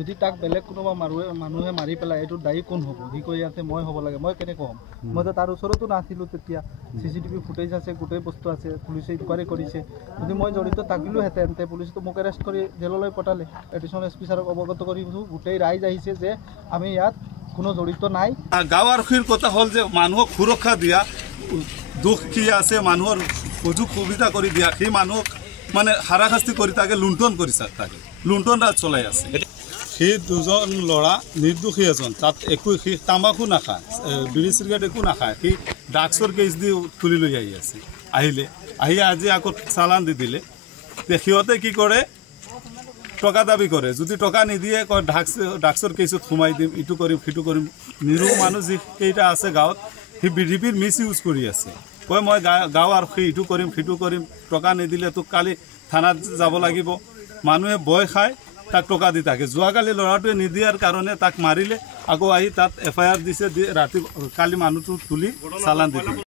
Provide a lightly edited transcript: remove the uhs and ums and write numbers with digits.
যদি তাক বেলেগ কোনোবা মানুহে মাৰি পেলাই এইটো দায়ী কোন হ'ব? সি কৈ আছে মই হ'ব লাগে, মই কেনে ক'ম? মই তো তাৰ ওচৰতো নাছিলোঁ তেতিয়া। CCTV ফুটেজ আছে, গোটেই বস্তু আছে, পুলিচে ইনকুৱাৰী কৰিছে। যদি মই জড়িত থাকিলোহেঁতেন তে পুলিচটো মোক এৰেষ্ট কৰি জেললৈ পঠালে। এডিশ্যনেল SP ছাৰক অৱগত কৰিছোঁ, গোটেই ৰাইজ আহিছে যে আমি ইয়াত কোনো জড়িত নাই। গাঁৱৰ কথা হ'ল যে মানুহক সুৰক্ষা দিয়া, দুখ কি আছে মানুহৰ সুযোগ সুবিধা কৰি দিয়া, সেই মানুহক মানে হাৰাশাস্তি কৰি তাকে লুণ্ঠন কৰিছে, তাকে লুণ্ঠন ৰাজ চলাই আছে। সেই দুজন ল'ৰা নিৰ্দোষী এজন, তাত একো সি তামাকো নাখায়, বিড়ি চিগাৰেট একো নাখায়, সি ড্ৰাগছৰ কেছ দি তুলি লৈ আছে। আহি আজি আকৌ চালান দি দিলে। সিহঁতে কি কৰে, টকা দাবী কৰে, যদি টকা নিদিয়ে কয় ড্ৰাগছৰ কেছত সোমাই দিম, ইটো কৰিম সিটো কৰিম। নিৰু মানুহ যিকেইটা আছে গাঁৱত, সি BJPৰ মিছ ইউজ কৰি আছে। কয় মই গাঁৱৰ ইটো কৰিম সিটো কৰিম, টকা নিদিলে তোক কালি থানাত যাব লাগিব। মানুহে ভয় খায়, তাক টকা দি থাকে। যোৱাকালি ল'ৰাটোৱে নিদিয়াৰ কাৰণে তাক মাৰিলে, আকৌ আহি তাত FIR দিছে, ৰাতি কালি মানুহটো তুলি চালান দি দিলে।